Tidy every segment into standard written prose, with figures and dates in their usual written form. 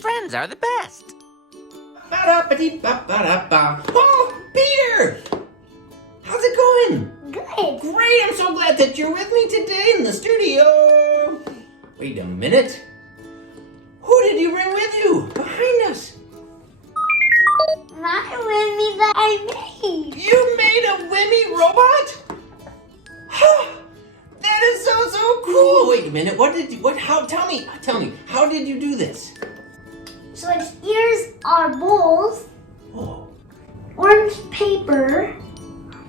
Friends are the best. Ba-da-ba-dee-ba-ba-da-ba. Oh, Peter! How's it going? Good. Great, I'm so glad that you're with me today in the studio. Wait a minute. Who did you bring with you behind us? My Wimee that I made. You made a Wimee robot? That is so cool. Wait a minute. Tell me, how did you do this? So its ears are bowls, Oh, orange paper,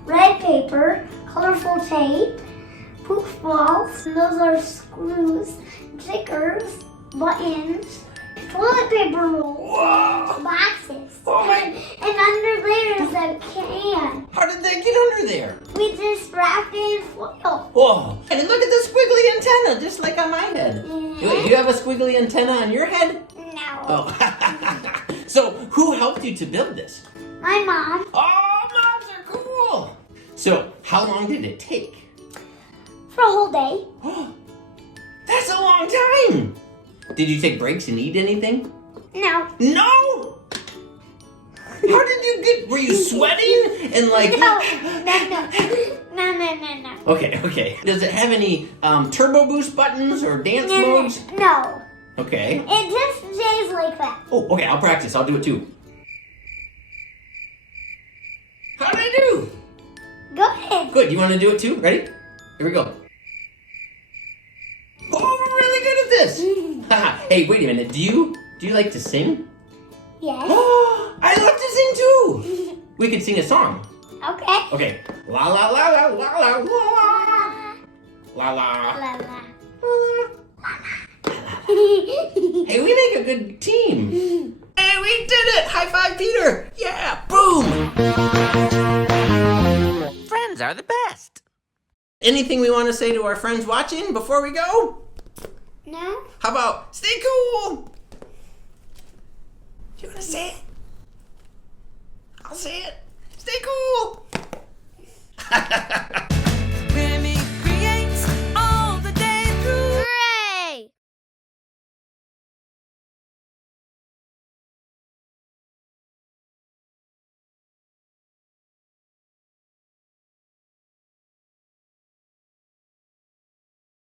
red paper, colorful tape, poof balls, and those are screws, stickers, buttons, toilet paper rolls, wow. boxes, Oh my- and under there is a can. How did that get under there? We just wrapped it in foil. Whoa. And look at the squiggly antenna, just like on my head. Mhm. Wait, do you have a squiggly antenna on your head? No. Oh. So, who helped you to build this? My mom, Oh, moms are cool. So, how long did it take? for a whole day. That's a long time. Did you take breaks and eat anything? No. No. How did you were you sweating and like? No. Okay. Does it have any turbo boost buttons or dance modes? No. Okay. It just stays like that. Oh, okay, I'll practice. I'll do it too. How did I do? Good. Good. You want to do it too? Ready? Here we go. Oh, we're really good at this. Hey, wait a minute. Do you like to sing? Yes. Oh, I love to sing too. We could sing a song. Okay. Okay. La la la la la la la la la. La la. Hey, we make a good team. Hey, we did it! High five, Peter! Yeah, boom! Friends are the best. Anything we want to say to our friends watching before we go? No. How about stay cool? You want to say it? I'll say it.